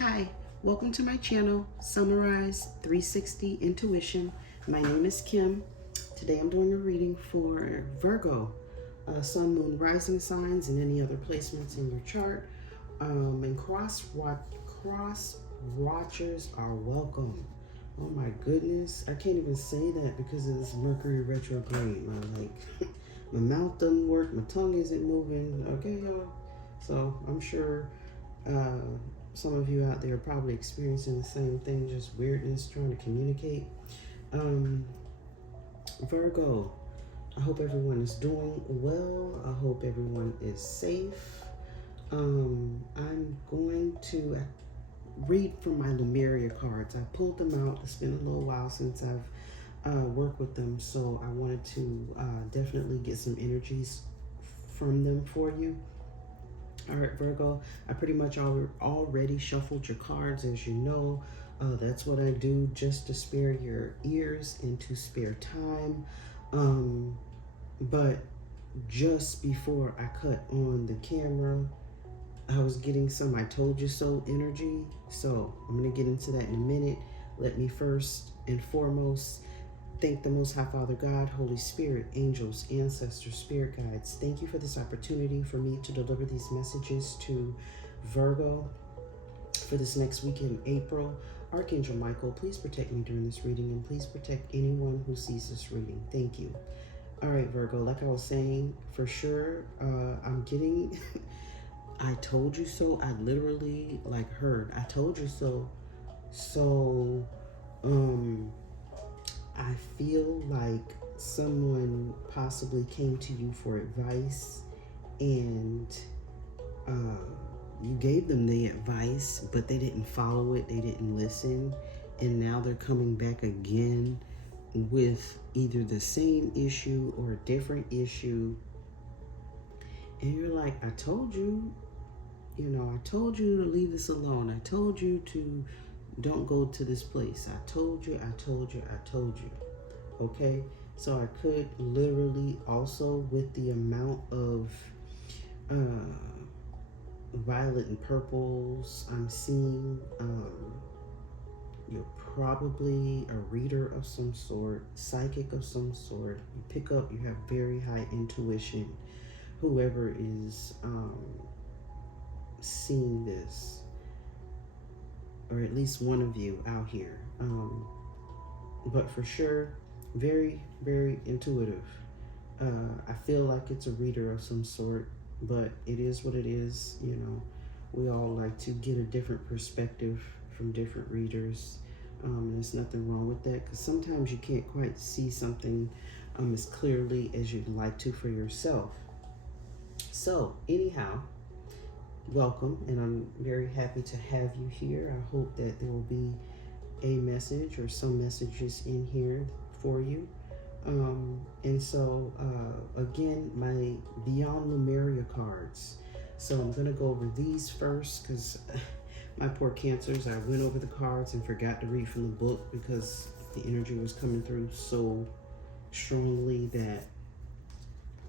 Hi, welcome to my channel, Summarize 360 Intuition. My name is Kim. Today I'm doing a reading for Virgo, Sun, Moon, Rising signs, and any other placements in your chart. And cross watchers are welcome. Oh my goodness, I can't even say that because of this Mercury retrograde. My mouth doesn't work, my tongue isn't moving. Okay, y'all. So I'm sure some of you out there are probably experiencing the same thing, just weirdness trying to communicate. Virgo, I hope everyone is doing well. I hope everyone is safe. I'm going to read from my Lemuria cards. I pulled them out. It's been a little while since I've worked with them, so I wanted to definitely get some energies from them for you. All right, Virgo, I pretty much already shuffled your cards, as you know. That's what I do just to spare your ears and to spare time. But just before I cut on the camera, I was getting some I told you so energy. So I'm going to get into that in a minute. Let me first and foremost thank the Most High Father God, Holy Spirit, angels, ancestors, spirit guides. Thank you for this opportunity for me to deliver these messages to Virgo for this next week in April. Archangel Michael, please protect me during this reading, and please protect anyone who sees this reading. Thank you. All right, Virgo, like I was saying, for sure, I'm getting I told you so. I literally heard I told you so. So I feel like someone possibly came to you for advice, and you gave them the advice, but they didn't follow it, they didn't listen, and now they're coming back again with either the same issue or a different issue. And you're like, I told you, I told you to leave this alone. I told you to don't go to this place. I told you. Okay? So I could literally also, with the amount of violet and purples I'm seeing, you're probably a reader of some sort, psychic of some sort. You have very high intuition. Whoever is seeing this, or at least one of you out here, but for sure, very, very intuitive. I feel like it's a reader of some sort, but it is what it is. We all like to get a different perspective from different readers. There's nothing wrong with that, because sometimes you can't quite see something as clearly as you'd like to for yourself. So anyhow, welcome, and I'm very happy to have you here. I hope that there will be a message or some messages in here for you. And so again, my Beyond Lemuria cards. So I'm going to go over these first, because my poor Cancers, I went over the cards and forgot to read from the book because the energy was coming through so strongly that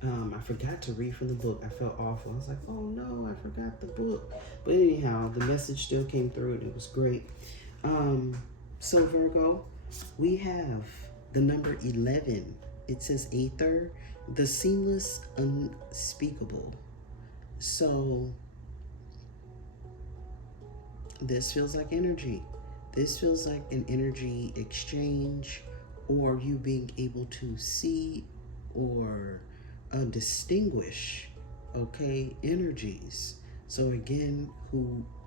I forgot to read from the book. I felt awful. I was like, oh no, I forgot the book. But anyhow, the message still came through and it was great. So Virgo, we have the number 11. It says Aether, the seamless, unspeakable. So this feels like energy. This feels like an energy exchange, or you being able to see or distinguish, okay, energies. So again,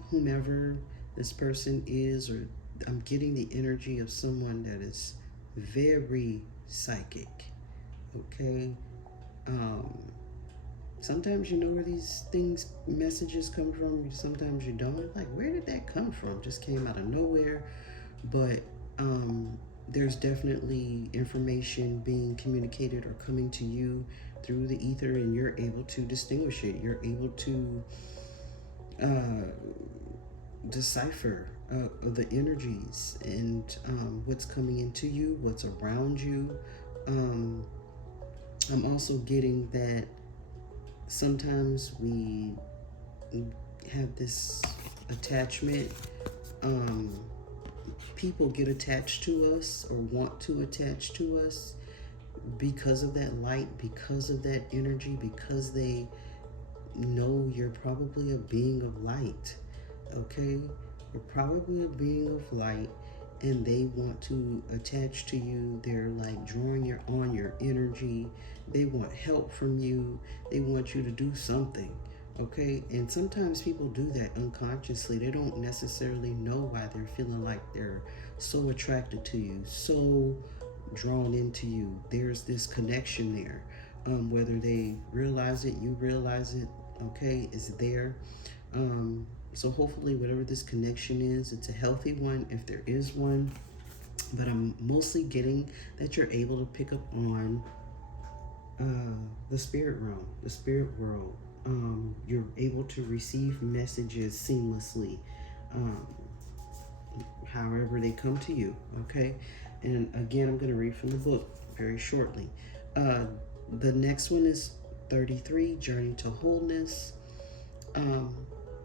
whomever this person is, or I'm getting the energy of someone that is very psychic, okay? Sometimes you know where these messages come from, sometimes you don't. Like, where did that come from? Just came out of nowhere. But there's definitely information being communicated or coming to you through the ether, and you're able to distinguish it. You're able to decipher the energies and what's coming into you, what's around you. I'm also getting that sometimes we have this attachment um, people get attached to us or want to attach to us because of that light, because of that energy, because they know you're probably a being of light. Okay? You're probably a being of light, and they want to attach to you. They're like drawing on your energy. They want help from you. They want you to do something. Okay? And sometimes people do that unconsciously. They don't necessarily know why they're feeling like they're so attracted to you, so drawn into you. There's this connection there. Whether they realize it, you realize it, okay, is there. So hopefully, whatever this connection is, it's a healthy one if there is one. But I'm mostly getting that you're able to pick up on the spirit realm, the spirit world. You're able to receive messages seamlessly, um, however they come to you. Okay, and again, I'm going to read from the book very shortly. The next one is 33, Journey to Wholeness.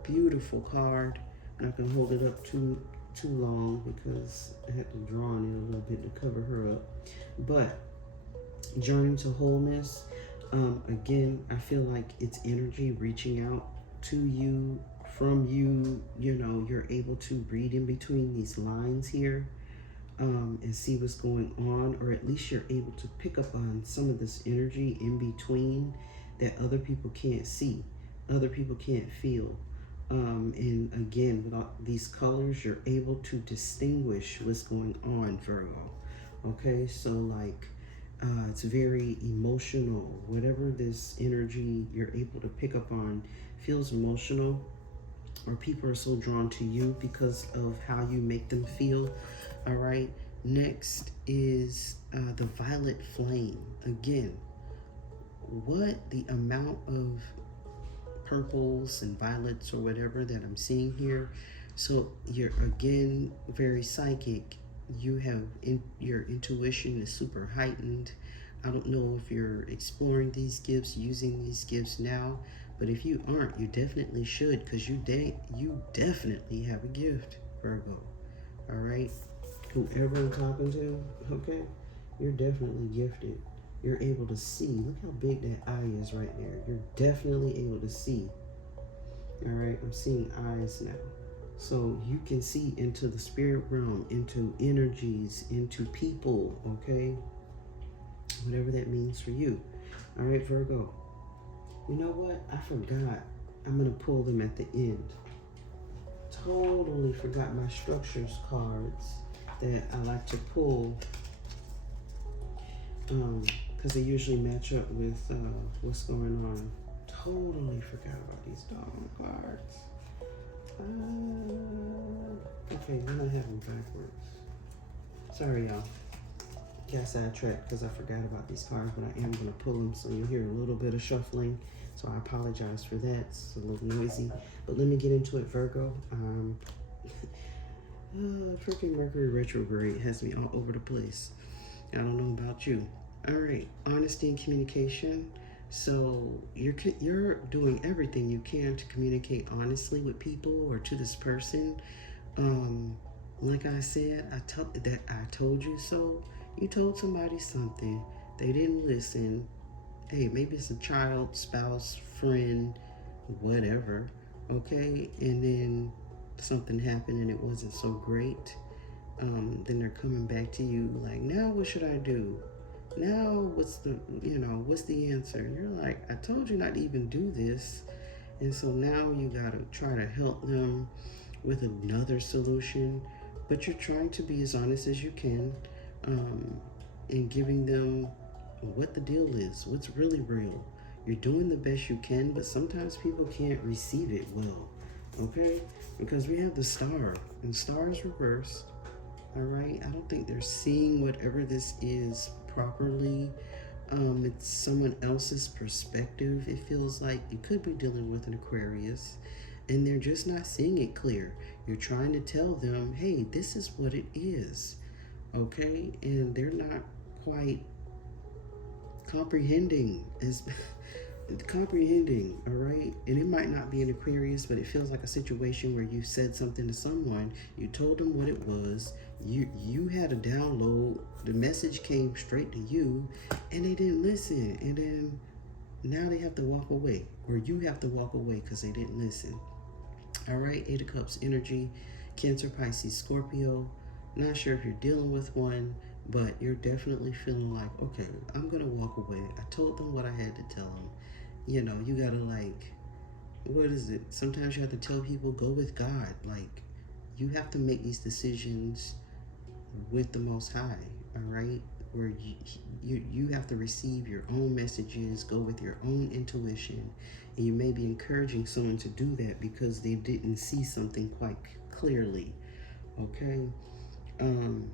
Beautiful card. I'm not gonna hold it up too long because I had to draw on it a little bit to cover her up. But Journey to Wholeness. Again, I feel like it's energy reaching out to you, from you. You know, you're able to read in between these lines here. And see what's going on, or at least you're able to pick up on some of this energy in between that other people can't see, other people can't feel. And again, with all these colors, you're able to distinguish what's going on, Virgo. Okay, so like it's very emotional. Whatever this energy you're able to pick up on feels emotional, or people are so drawn to you because of how you make them feel. All right, next is the violet flame. Again, what the amount of purples and violets or whatever that I'm seeing here. So you're again very psychic. You have your intuition is super heightened. I don't know if you're exploring these gifts, using these gifts now, but if you aren't, you definitely should, because you definitely have a gift, Virgo. All right, whoever I'm talking to, okay, you're definitely gifted. You're able to see. Look how big that eye is right there. You're definitely able to see. All right, I'm seeing eyes now. So you can see into the spirit realm, into energies, into people, okay? Whatever that means for you. All right, Virgo. You know what? I forgot. I'm going to pull them at the end. Totally forgot my structures cards that I like to pull. Because they usually match up with what's going on. Totally forgot about these doggone cards. Okay, then I have them backwards. Sorry, y'all. Got sidetracked because I forgot about these cards, but I am going to pull them, so you'll hear a little bit of shuffling. So I apologize for that. It's a little noisy. But let me get into it, Virgo. Freaking Mercury retrograde has me all over the place. I don't know about you. All right, honesty and communication. So you're doing everything you can to communicate honestly with people or to this person. Like I said, I told you so. You told somebody something, they didn't listen. Hey, maybe it's a child, spouse, friend, whatever. Okay, and then something happened and it wasn't so great. Then they're coming back to you like, now what should I do? Now what's the answer? And you're like, I told you not to even do this. And so now you gotta try to help them with another solution, but you're trying to be as honest as you can, and giving them what the deal is, what's really real. You're doing the best you can, but sometimes people can't receive it well, okay? Because we have the star, and star is reversed, all right? I don't think they're seeing whatever this is properly. It's someone else's perspective. It feels like you could be dealing with an Aquarius, and they're just not seeing it clear. You're trying to tell them, hey, this is what it is, okay? And they're not quite comprehending as comprehending, all right? And it might not be an Aquarius, but it feels like a situation where you said something to someone, you told them what it was, you had a download, the message came straight to you, and they didn't listen, and then now they have to walk away, or you have to walk away because they didn't listen. All right, Eight of Cups energy, Cancer, Pisces, Scorpio. Not sure if you're dealing with one, but you're definitely feeling like, okay, I'm gonna walk away. I told them what I had to tell them. You know, you gotta like, what is it? Sometimes you have to tell people, go with God. Like, you have to make these decisions with the Most High. All right, where you have to receive your own messages, go with your own intuition, and you may be encouraging someone to do that because they didn't see something quite clearly. Okay. Um,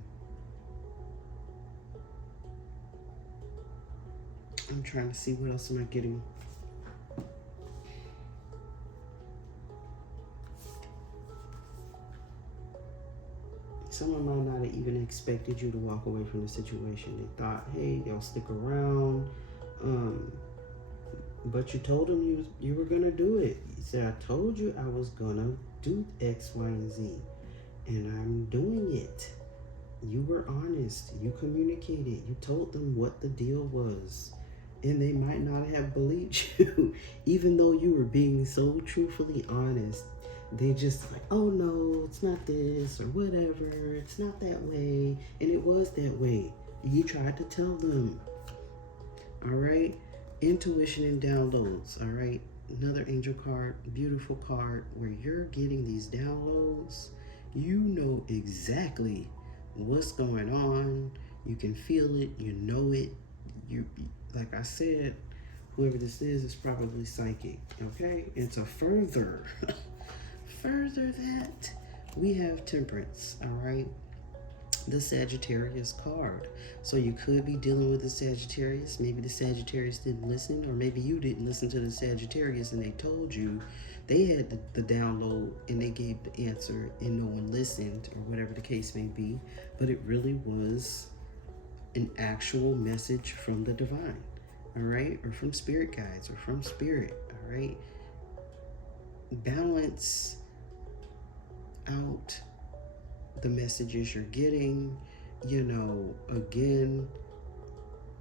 I'm trying to see what else am I getting. Someone might not have even expected you to walk away from the situation. They thought, hey, they'll stick around. Um, but you told them you were gonna do it. You said, I told you I was gonna do X, Y, and Z, and I'm doing it. You were honest. You communicated. You told them what the deal was. And they might not have believed you, even though you were being so truthfully honest. They just like, oh no, it's not this or whatever. It's not that way. And it was that way. You tried to tell them. All right. Intuition and downloads. All right. Another angel card, beautiful card where you're getting these downloads. You know exactly what's going on. You can feel it. You know it. You, like I said, whoever this is probably psychic. Okay. And to further that, we have Temperance. All right. The Sagittarius card. So you could be dealing with the Sagittarius. Maybe the Sagittarius didn't listen, or maybe you didn't listen to the Sagittarius and they told you they had the download and they gave the answer and no one listened, or whatever the case may be. But it really was an actual message from the divine, all right, or from spirit guides, or from spirit, all right. Balance out the messages you're getting. You know, again,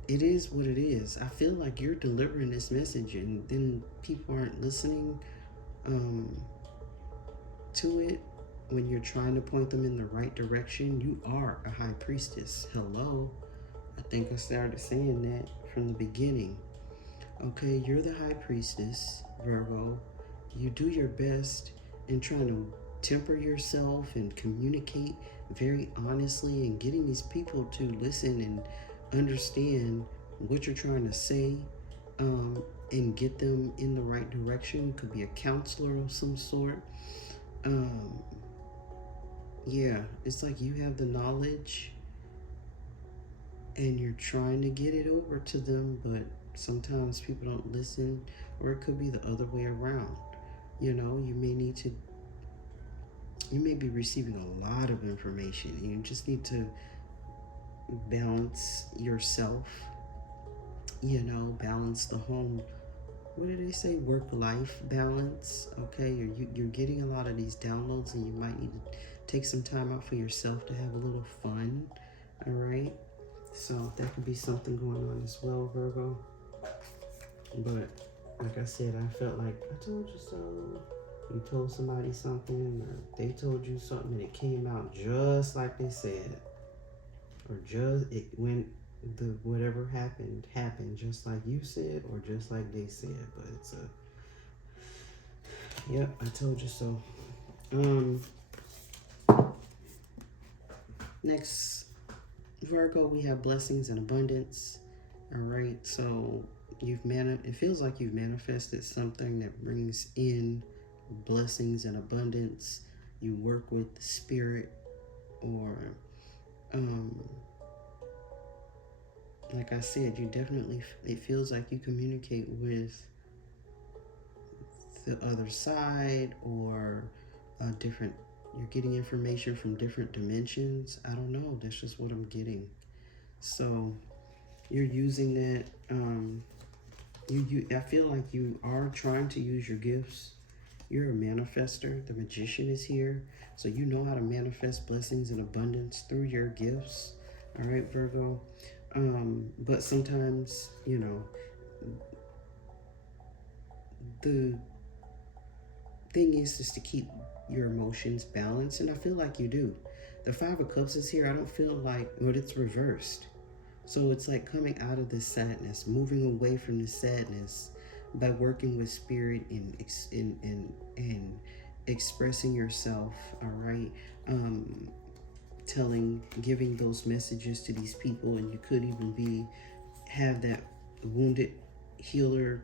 it is what it is. I feel like you're delivering this message and then people aren't listening to it when you're trying to point them in the right direction. You are a high priestess. Hello. I think I started saying that from the beginning. Okay, you're the high priestess, Virgo. You do your best in trying to temper yourself and communicate very honestly and getting these people to listen and understand what you're trying to say, and get them in the right direction. It could be a counselor of some sort. Yeah, it's like you have the knowledge and you're trying to get it over to them, but sometimes people don't listen, or it could be the other way around. You know, you may be receiving a lot of information and you just need to balance yourself, you know, balance the home. What do they say? Work-life balance. Okay, you're getting a lot of these downloads and you might need to take some time out for yourself to have a little fun. All right, so that could be something going on as well, Virgo. But like I said, I felt like I told you so. You told somebody something, or they told you something, and it came out just like they said, or just it went, the whatever happened just like you said, or just like they said. But it's yep, I told you so. Next, Virgo, we have blessings and abundance. All right, so it feels like you've manifested something that brings in blessings and abundance. You work with the spirit, or like I said, you definitely, it feels like you communicate with the other side, or you're getting information from different dimensions. I don't know, that's just what I'm getting. So you're using that I feel like you are trying to use your gifts. You're a manifester. The magician is here. So you know how to manifest blessings and abundance through your gifts. All right, Virgo. But sometimes, the thing is to keep your emotions balanced, and I feel like you do. The Five of Cups is here. I don't feel like, but it's reversed. So it's like coming out of this sadness, moving away from this sadness by working with spirit and expressing yourself. All right, giving those messages to these people, and you could even have that wounded healer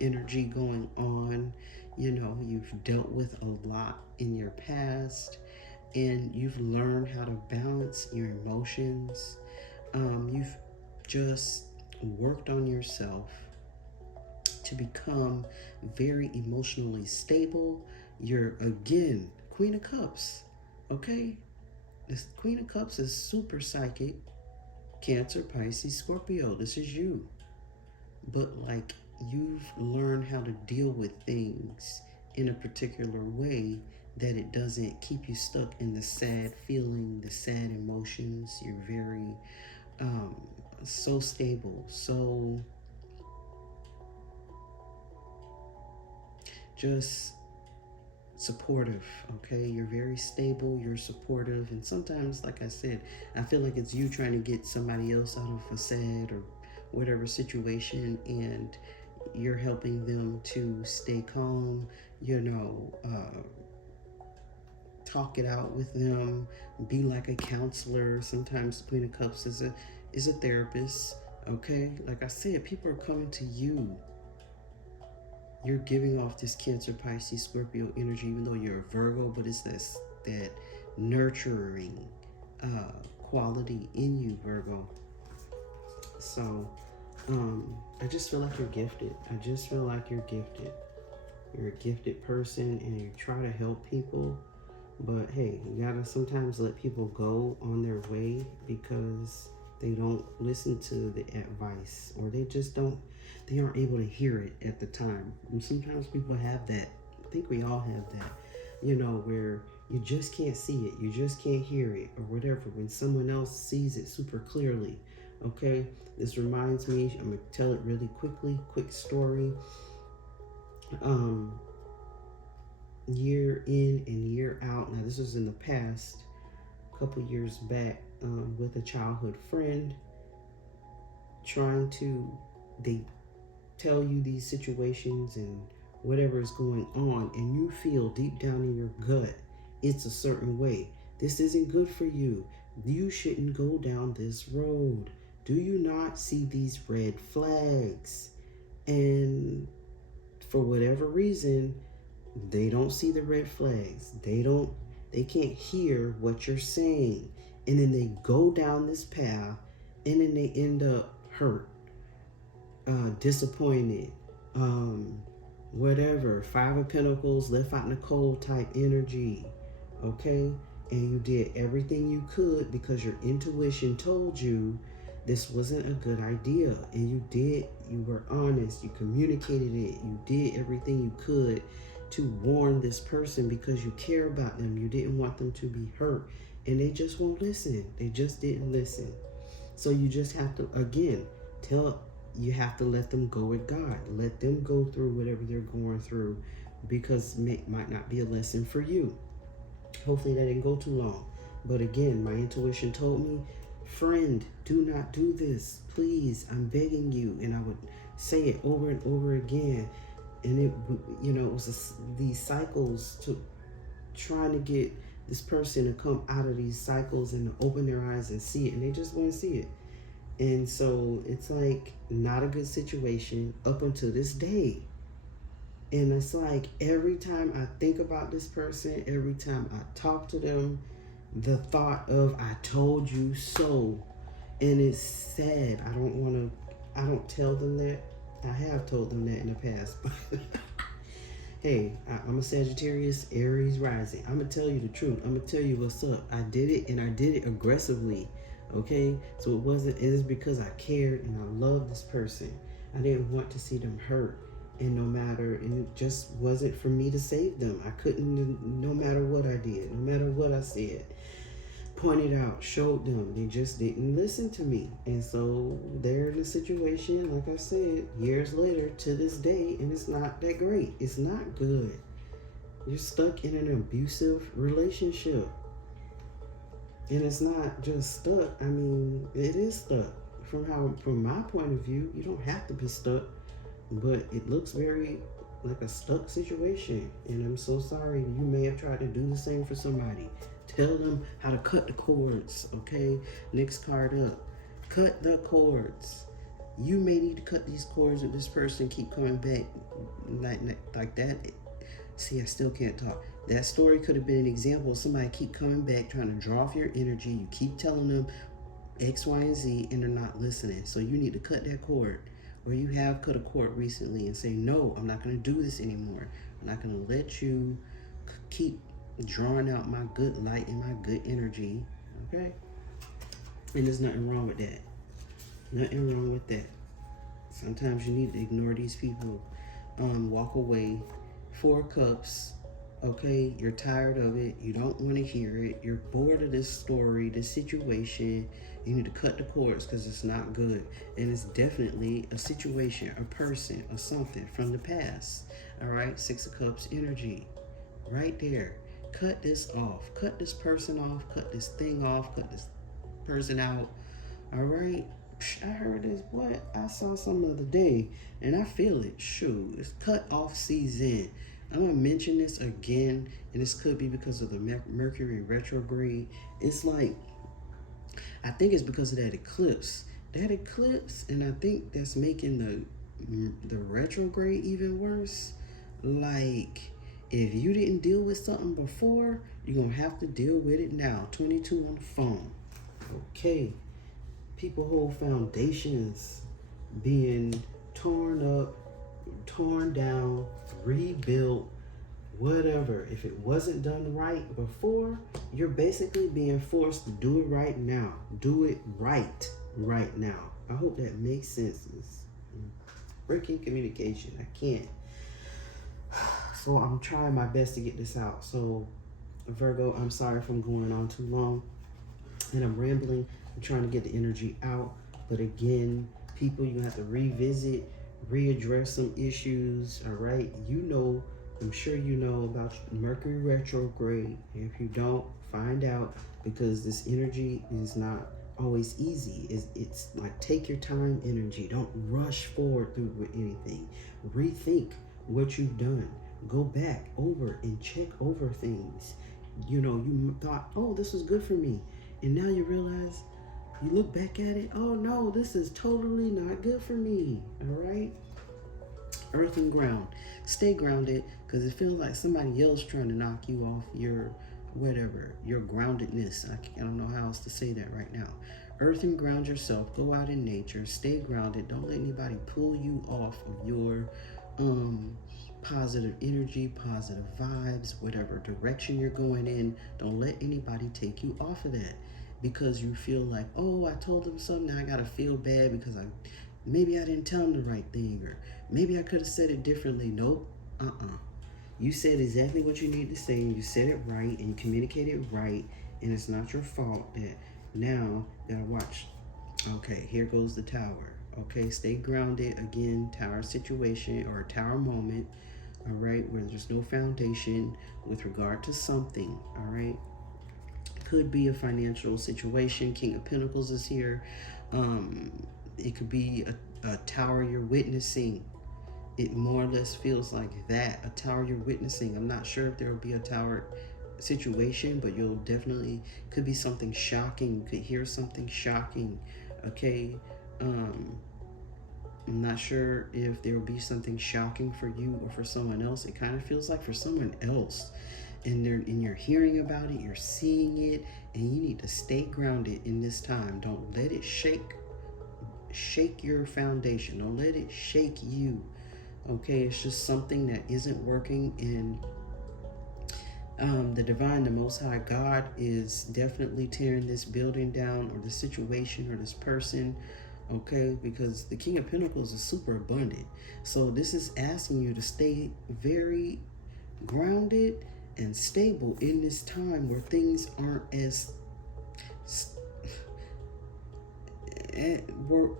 energy going on. You've dealt with a lot in your past, and you've learned how to balance your emotions. You've just worked on yourself to become very emotionally stable. You're, again, Queen of Cups. Okay? This Queen of Cups is super psychic. Cancer, Pisces, Scorpio. This is you. But like, you've learned how to deal with things in a particular way that it doesn't keep you stuck in the sad feeling, the sad emotions. You're very so stable, so just supportive. Okay, you're very stable, you're supportive, and sometimes, like I said, I feel like it's you trying to get somebody else out of a sad or whatever situation, and you're helping them to stay calm, talk it out with them, be like a counselor. Sometimes the Queen of Cups is a therapist. Okay, like I said, people are coming to you. You're giving off this Cancer, Pisces, Scorpio energy, even though you're a Virgo, but it's that nurturing quality in you, Virgo. So I just feel like you're gifted. I just feel like you're gifted. You're a gifted person, and you try to help people. But hey, you gotta sometimes let people go on their way because they don't listen to the advice, or they aren't able to hear it at the time. And sometimes people have that. I think we all have that, where you just can't see it, you just can't hear it, or whatever, when someone else sees it super clearly. Okay, this reminds me, I'm gonna tell it really quickly, quick story. Year in and year out. Now, this was in the past, a couple years back, with a childhood friend. They tell you these situations and whatever is going on, and you feel deep down in your gut it's a certain way. This isn't good for you. You shouldn't go down this road. Do you not see these red flags? And for whatever reason, they don't see the red flags. They can't hear what you're saying. And then they go down this path, and then they end up hurt, disappointed, whatever. Five of Pentacles, left out in the cold type energy. Okay? And you did everything you could because your intuition told you this wasn't a good idea. And you were honest, you communicated it, you did everything you could to warn this person because you care about them. You didn't want them to be hurt. And they just won't listen. They just didn't listen. So you just have to, again, you have to let them go with God. Let them go through whatever they're going through, because it might not be a lesson for you. Hopefully that didn't go too long. But again, my intuition told me, friend, do not do this. Please, I'm begging you. And I would say it over and over again. And it was these cycles to trying to get this person to come out of these cycles and open their eyes and see it. And they just want to see it. And so it's like not a good situation up until this day. And it's like every time I think about this person, every time I talk to them, the thought of I told you so. And it's sad. I don't tell them that. I have told them that in the past. But hey, I'm a Sagittarius, Aries rising. I'm going to tell you the truth. I'm going to tell you what's up. I did it, and I did it aggressively. Okay? So it is because I cared and I love this person. I didn't want to see them hurt. And no matter, and it just wasn't for me to save them. I couldn't, no matter what I did, no matter what I said, pointed out, showed them, they just didn't listen to me. And so they're in a situation, like I said, years later to this day, and it's not that great. It's not good. You're stuck in an abusive relationship. And it's not just stuck. I mean, it is stuck. From my point of view, you don't have to be stuck, but it looks very like a stuck situation. And I'm so sorry. You may have tried to do the same for somebody. Tell them how to cut the cords, okay? Next card up. Cut the cords. You may need to cut these cords with this person, keep coming back like that. See, I still can't talk. That story could have been an example of somebody keep coming back, trying to draw off your energy. You keep telling them X, Y, and Z, and they're not listening. So you need to cut that cord. Or you have cut a cord recently and say, no, I'm not going to do this anymore. I'm not going to let you keep drawing out my good light and my good energy. Okay? And there's nothing wrong with that. Nothing wrong with that. Sometimes you need to ignore these people. Walk away. 4 cups. Okay, you're tired of it. You don't want to hear it. You're bored of this story, this situation. You need to cut the cords because it's not good. And it's definitely a situation, a person, or something from the past. All right, 6 of Cups energy. Right there. Cut this off. Cut this person off. Cut this thing off. Cut this person out. All right. I heard this. What? I saw some the other day, and I feel it. Shoot, it's cut off season. I'm gonna mention this again, and this could be because of the Mercury retrograde. It's like, I think it's because of that eclipse. That eclipse, and I think that's making the retrograde even worse. Like, if you didn't deal with something before, you're gonna have to deal with it now. 22 on the phone. Okay. People hold foundations being torn up, torn down, rebuilt, whatever. If it wasn't done right before, you're basically being forced to do it right now. Do it right now. I hope that makes sense. It's breaking communication. I can't. So I'm trying my best to get this out. So Virgo, I'm sorry if I'm going on too long and I'm rambling. I'm trying to get the energy out. But again, people, you have to revisit, readdress some issues, all right? You know, I'm sure you know about Mercury retrograde. If you don't, find out, because this energy is not always easy. It's like, take your time energy. Don't rush forward through with anything. Rethink what you've done. Go back over and check over things. You know, you thought, oh, this was good for me. And now you realize, you look back at it, oh no, this is totally not good for me, all right? Earth and ground. Stay grounded, because it feels like somebody else trying to knock you off your whatever, your groundedness. I don't know how else to say that right now. Earth and ground yourself. Go out in nature. Stay grounded. Don't let anybody pull you off of your positive energy, positive vibes, whatever direction you're going in. Don't let anybody take you off of that, because you feel like, oh, I told them something, now I gotta feel bad because maybe I didn't tell them the right thing, or maybe I could have said it differently. Nope. You said exactly what you need to say, and you said it right, and you communicated right, and it's not your fault that now you gotta watch. Okay, here goes the tower. Okay, stay grounded. Again, tower situation or a tower moment, all right, where there's no foundation with regard to something, all right? Could be a financial situation. King of Pentacles is here. It could be a tower you're witnessing. It more or less feels like that, a tower you're witnessing. I'm not sure if there will be a tower situation, but you'll definitely, could be something shocking. You could hear something shocking, okay? I'm not sure if there will be something shocking for you or for someone else. It kind of feels like for someone else. And you're hearing about it, you're seeing it, and you need to stay grounded in this time. Don't let it shake your foundation. Don't let it shake you. Okay, it's just something that isn't working, and the divine, the Most High God is definitely tearing this building down, or the situation, or this person, Okay, because the King of Pentacles is super abundant. So this is asking you to stay very grounded and stable in this time where things aren't as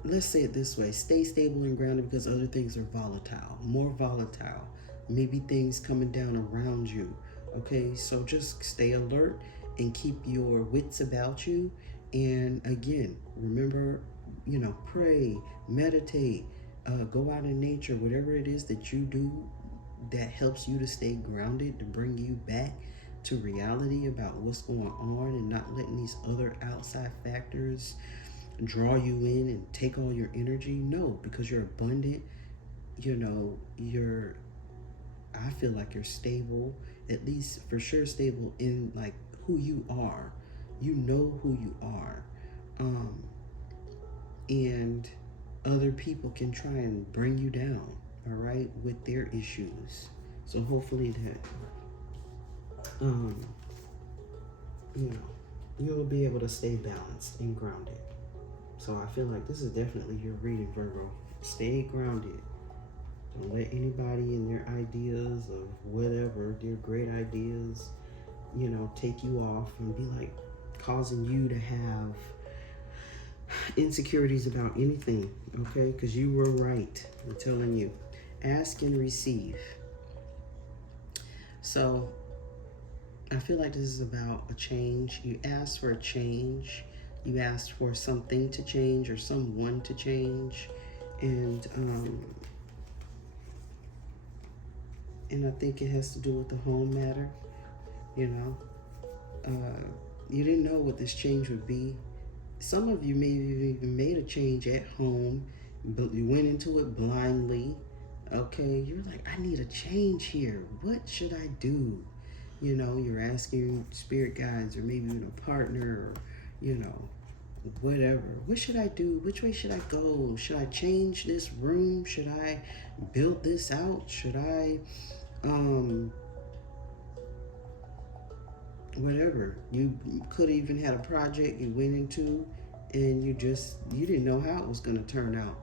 let's say it this way: stay stable and grounded, because other things are volatile, more volatile, maybe things coming down around you. Okay, so just stay alert and keep your wits about you. And again, remember, pray, meditate, go out in nature, whatever it is that you do that helps you to stay grounded, to bring you back to reality about what's going on, and not letting these other outside factors draw you in and take all your energy. No, because you're abundant. You're I feel like you're stable, at least for sure stable in like who you are. You know who you are. And other people can try and bring you down, all right, with their issues. So hopefully that you'll be able to stay balanced and grounded. So I feel like this is definitely your reading, Virgo. Stay grounded. Don't let anybody and their ideas of whatever, their great ideas, take you off and be like causing you to have insecurities about anything, okay? Because you were right. I'm telling you. Ask and receive. So I feel like this is about a change. You asked for a change. You asked for something to change or someone to change. And I think it has to do with the home matter. You didn't know what this change would be. Some of you maybe even made a change at home, but you went into it blindly. Okay, you're like, I need a change here. What should I do? You're asking spirit guides or maybe even a partner, or whatever. What should I do? Which way should I go? Should I change this room? Should I build this out? Should I whatever. You could have even had a project you went into and you didn't know how it was going to turn out.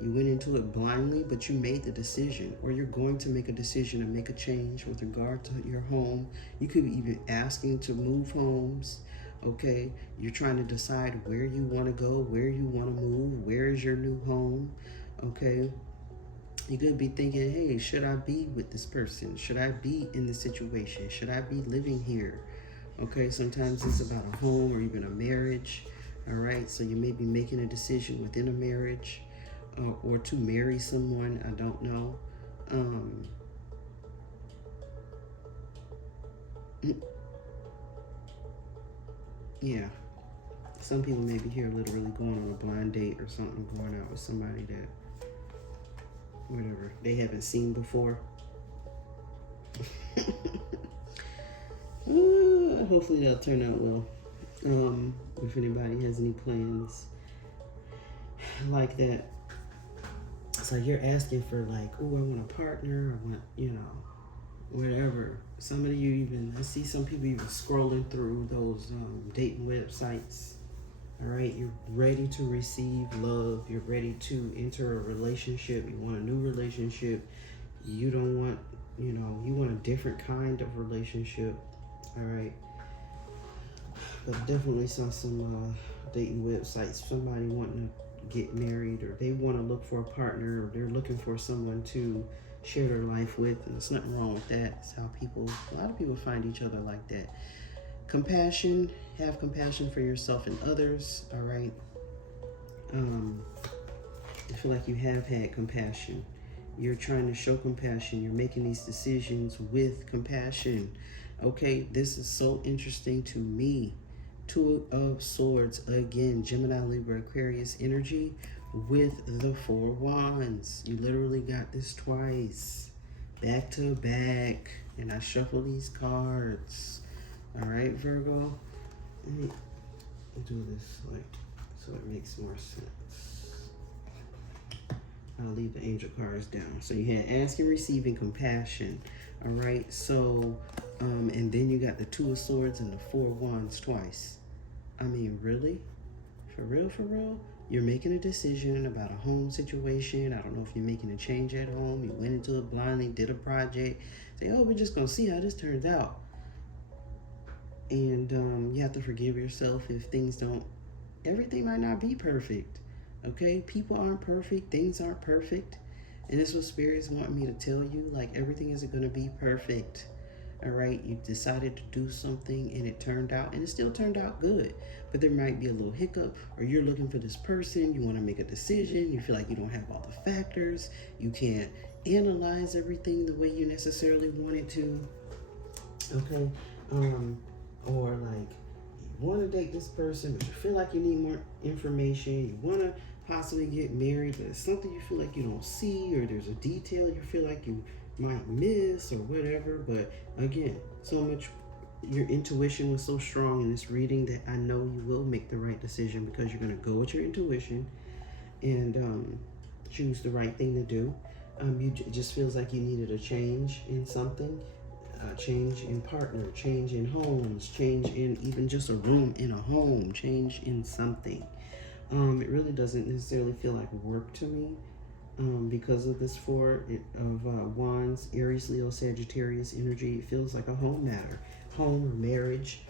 You went into it blindly, but you made the decision, or you're going to make a decision and make a change with regard to your home. You could be even asking to move homes. Okay, you're trying to decide where you want to go, where you want to move, where is your new home. Okay, you could be thinking, hey, should I be with this person? Should I be in this situation? Should I be living here? Okay, sometimes it's about a home or even a marriage. All right, so you may be making a decision within a marriage, or to marry someone. I don't know. Yeah, some people may be here literally going on a blind date or something, going out with somebody that, whatever, they haven't seen before. Hopefully that'll turn out well. If anybody has any plans like that. So you're asking for like, oh, I want a partner, I want, whatever. Some of you even, I see some people even scrolling through those dating websites. All right, you're ready to receive love. You're ready to enter a relationship. You want a new relationship. You don't want, you want a different kind of relationship. All right. But I definitely saw some dating websites, somebody wanting to get married, or they want to look for a partner, or they're looking for someone to share their life with, and there's nothing wrong with that. It's how a lot of people find each other like that. Compassion, have compassion for yourself and others, all right? I feel like you have had compassion. You're trying to show compassion. You're making these decisions with compassion. Okay, this is so interesting to me. Two of Swords, again, Gemini, Libra, Aquarius energy with the 4 Wands. You literally got this twice, back to back, and I shuffle these cards. All right, Virgo, let me do this like so it makes more sense. I'll leave the angel cards down. So you had ask and receiving compassion. All right, so and then you got the 2 of Swords and the 4 Wands twice. I mean, really? for real, you're making a decision about a home situation. I don't know if you're making a change at home. You went into it blindly, did a project, say, oh, we're just going to see how this turns out. And you have to forgive yourself if things don't, everything might not be perfect. Okay? People aren't perfect, things aren't perfect. And that's what spirits want me to tell you. Like, everything isn't going to be perfect. All right, you decided to do something and it turned out, and it still turned out good, but there might be a little hiccup, or you're looking for this person, you want to make a decision, you feel like you don't have all the factors, you can't analyze everything the way you necessarily wanted to. Okay, or like you want to date this person, but you feel like you need more information, you want to possibly get married, but it's something you feel like you don't see, or there's a detail you feel like you might miss or whatever. But again, so much, your intuition was so strong in this reading that I know you will make the right decision, because you're going to go with your intuition and choose the right thing to do. It just feels like you needed a change in something, change in partner, change in homes, change in even just a room in a home, change in something. It really doesn't necessarily feel like work to me, because of this Four of Wands, Aries, Leo, Sagittarius energy. It feels like a home matter, home or marriage.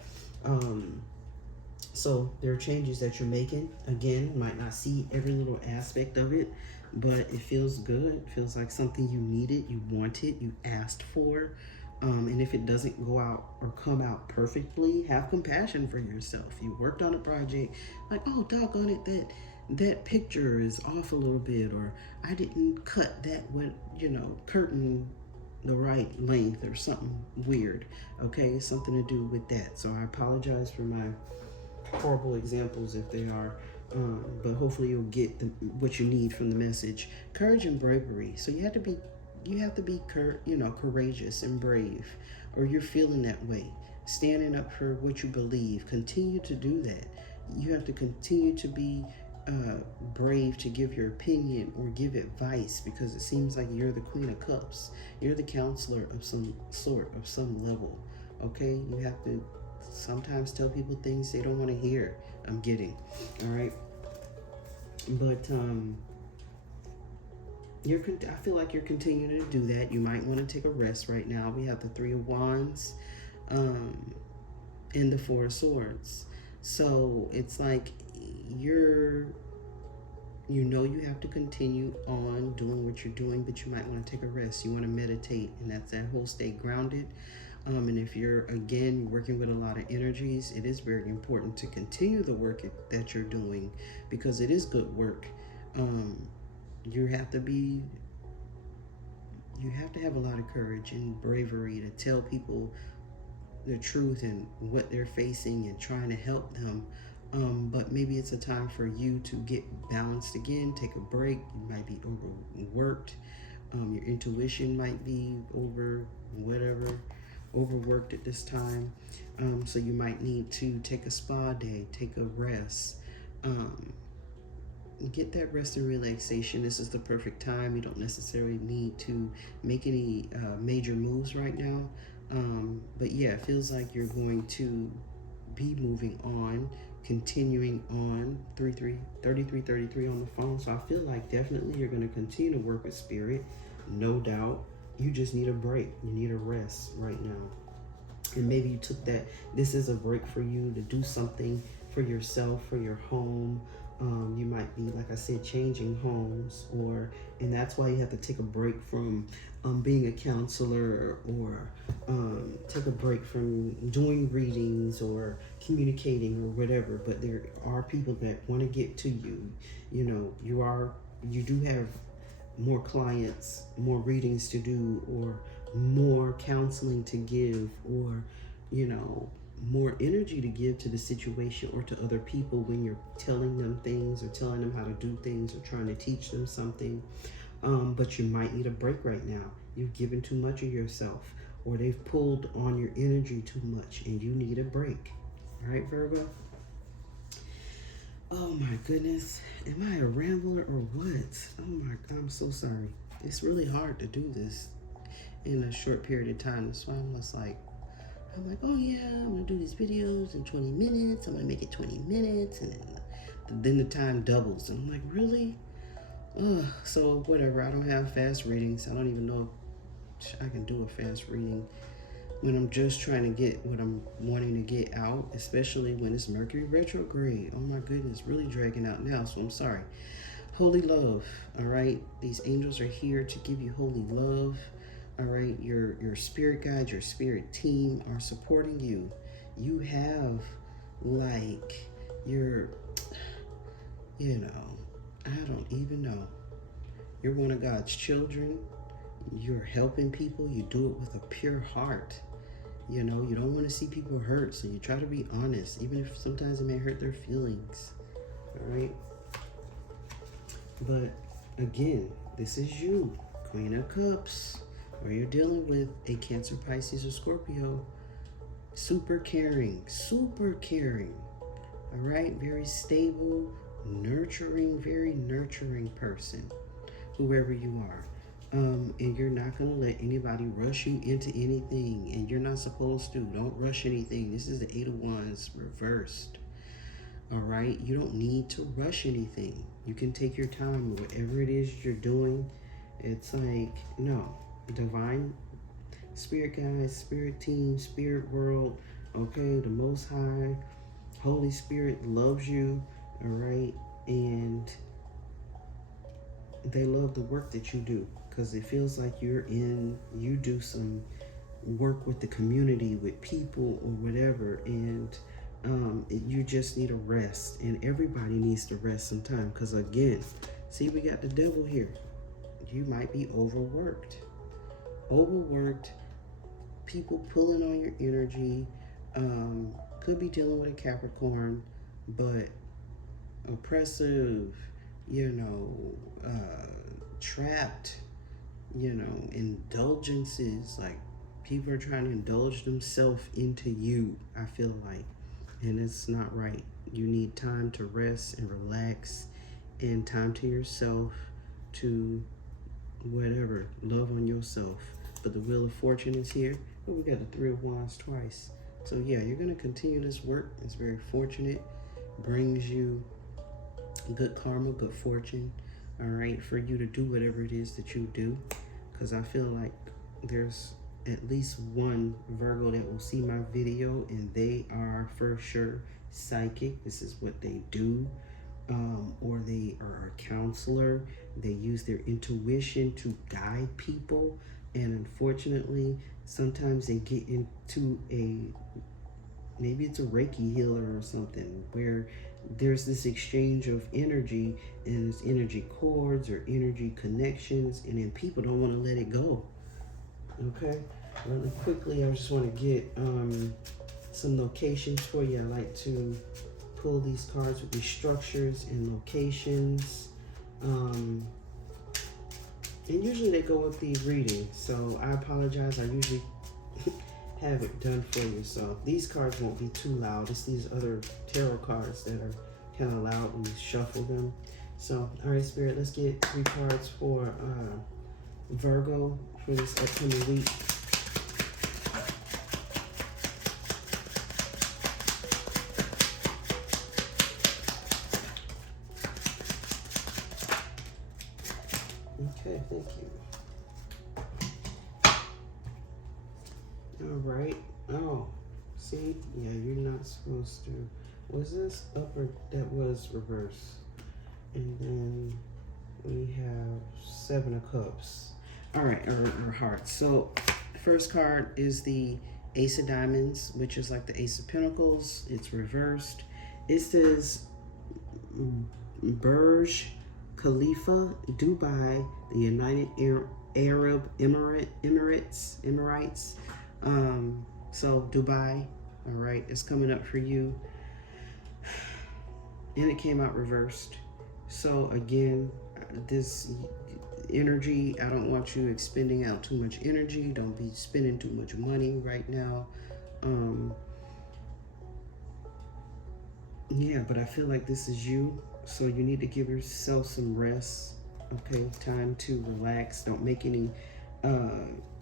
So there are changes that you're making. Again, might not see every little aspect of it, but it feels good. It feels like something you needed, you wanted, you asked for. And if it doesn't go out or come out perfectly, have compassion for yourself. You worked on a project, like, oh, doggone it, that picture is off a little bit, or I didn't cut that curtain the right length, or something weird. Okay, something to do with that. So I apologize for my horrible examples if they are, but hopefully you'll get what you need from the message. Courage and bravery. So you have to be courageous and brave, or you're feeling that way. Standing up for what you believe. Continue to do that. You have to continue to be brave to give your opinion or give advice, because it seems like you're the Queen of Cups. You're the counselor of some sort, of some level. Okay, you have to sometimes tell people things they don't want to hear. I'm getting, all right, but I feel like you're continuing to do that. You might want to take a rest right now. We have the Three of Wands, and the Four of Swords. So it's like you have to continue on doing what you're doing, but you might want to take a rest. You want to meditate, and that's that whole stay grounded. And if you're, again, working with a lot of energies, it is very important to continue the work that you're doing, because it is good work. You have to have a lot of courage and bravery to tell people the truth and what they're facing and trying to help them. But maybe it's a time for you to get balanced again, take a break. You might be overworked. Your intuition might be overworked at this time. So you might need to take a spa day, take a rest. Get that rest and relaxation. This is the perfect time. You don't necessarily need to make any major moves right now. But yeah, it feels like you're going to be moving on, continuing on. 3333 on the phone. So I feel like definitely you're going to continue to work with spirit, no doubt. You just need a break. You need a rest right now. And maybe you took that, this is a break for you to do something for yourself, for your home. You might be, like I said, changing homes, and that's why you have to take a break from being a counselor, or take a break from doing readings or communicating or whatever. But there are people that want to get to you. You do have more clients, more readings to do, or more counseling to give, or more energy to give to the situation or to other people when you're telling them things, or telling them how to do things, or trying to teach them something. But you might need a break right now. You've given too much of yourself, or they've pulled on your energy too much, and you need a break. All right, Virgo? Oh my goodness. Am I a rambler or what? Oh my God, I'm so sorry. It's really hard to do this in a short period of time. That's why I'm like, oh yeah, I'm gonna do these videos in 20 minutes. I'm gonna make it 20 minutes, and then then the time doubles. And I'm like, really? Ugh. So whatever. I don't have fast readings. I don't even know if I can do a fast reading when I'm just trying to get what I'm wanting to get out, especially when it's Mercury retrograde. Oh my goodness, really dragging out now. So I'm sorry. Holy love. All right. These angels are here to give you holy love. All right. Your spirit guide, your spirit team are supporting you. You have like your, I don't even know. You're one of God's children. You're helping people. You do it with a pure heart. You don't want to see people hurt, so you try to be honest, even if sometimes it may hurt their feelings. All right. But again, this is you, Queen of Cups, or you're dealing with a Cancer, Pisces, or Scorpio. Super caring, all right? Very stable, nurturing, very nurturing person, whoever you are. And you're not going to let anybody rush you into anything, and you're not supposed to. Don't rush anything. This is the Eight of Wands reversed. All right? You don't need to rush anything. You can take your time, whatever it is you're doing. It's like, no, divine spirit guides, spirit team, spirit world, okay? The Most High, Holy Spirit loves you, all right? And they love the work that you do, because it feels like you do some work with the community, with people or whatever, and you just need a rest, and everybody needs to rest sometime, because again, see, we got the devil here. You might be overworked, people pulling on your energy, could be dealing with a Capricorn, but oppressive, trapped, indulgences, like people are trying to indulge themselves into you, I feel like, and it's not right. You need time to rest and relax, and time to yourself to whatever, love on yourself. But the Wheel of Fortune is here. Oh, we got the Three of Wands twice. So yeah, you're going to continue this work. It's very fortunate. Brings you good karma, good fortune. All right, for you to do whatever it is that you do. Because I feel like there's at least one Virgo that will see my video, and they are for sure psychic. This is what they do. Or they are a counselor. They use their intuition to guide people, and unfortunately sometimes they get into maybe it's a Reiki healer or something, where there's this exchange of energy, and it's energy cords or energy connections, and then people don't want to let it go. Okay, really quickly, I just want to get some locations for you. I like to pull these cards with these structures and locations, and usually they go with the reading, so I apologize. I usually have it done for you, so these cards won't be too loud. It's these other tarot cards that are kind of loud when you shuffle them. So all right, Spirit, let's get 3 cards for Virgo for this upcoming week. Okay, thank you. All right. Oh, see? Yeah, you're not supposed to. Was this upper? That was reverse. And then we have 7 of Cups. All right, or Hearts. So first card is the Ace of Diamonds, which is like the Ace of Pentacles. It's reversed. It says Burj Khalifa, Dubai, the United Arab Emirates. So Dubai, all right, it's coming up for you. And it came out reversed. So again, this energy, I don't want you expending out too much energy. Don't be spending too much money right now. Yeah, but I feel like this is you. So you need to give yourself some rest. Okay, time to relax. Don't make any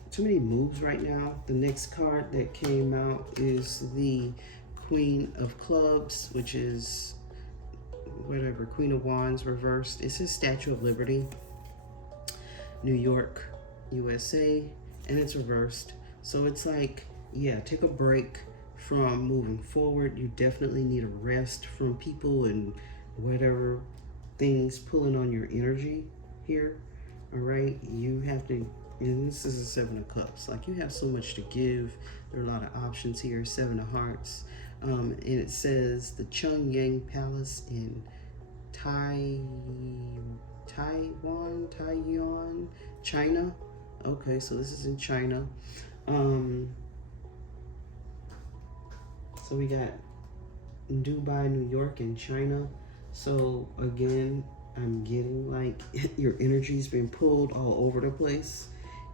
too many moves right now. The next card that came out is the Queen of Clubs, which is whatever, Queen of Wands reversed. It says Statue of Liberty, New York, USA, and it's reversed. So it's like, yeah, take a break from moving forward. You definitely need a rest from people and whatever things pulling on your energy here. All right, you have to, and this is a Seven of Cups. Like, you have so much to give. There are a lot of options here. Seven of Hearts, and it says the Chung Yang Palace in Taiwan, China. Okay, so this is in China. So we got Dubai, New York, and China. So again, I'm getting like your energy's been pulled all over the place,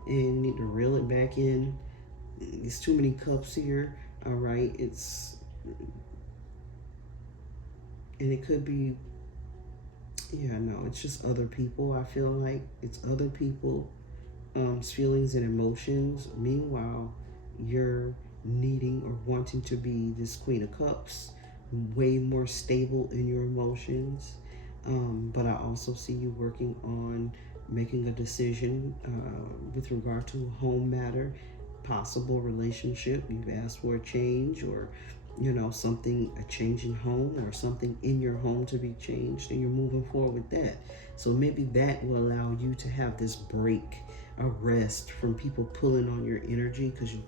and you need to reel it back in. There's too many cups here. All right, and it could be, yeah, no, it's just other people. I feel like it's other people, feelings and emotions. Meanwhile, you're needing or wanting to be this Queen of Cups, way more stable in your emotions. But I also see you working on making a decision with regard to a home matter, possible relationship. You've asked for a change, or something, a change in home, or something in your home to be changed, and you're moving forward with that. So maybe that will allow you to have this break, a rest from people pulling on your energy, because you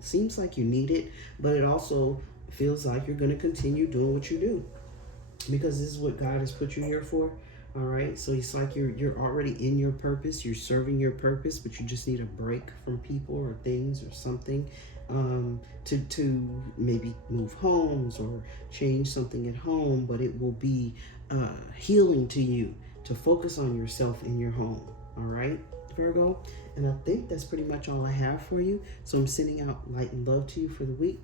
seems like you need it, but it also feels like you're going to continue doing what you do, because this is what God has put you here for. All right, so it's like you're already in your purpose, you're serving your purpose, but you just need a break from people or things or something, to maybe move homes or change something at home. But it will be healing to you to focus on yourself in your home. All right, Virgo, and I think that's pretty much all I have for you. So I'm sending out light and love to you for the week.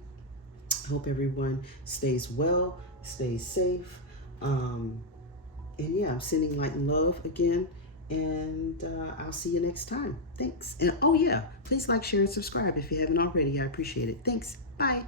Hope everyone stays well, stays safe. And yeah, I'm sending light and love again. And I'll see you next time. Thanks. And oh yeah, please like, share, and subscribe if you haven't already. I appreciate it. Thanks. Bye.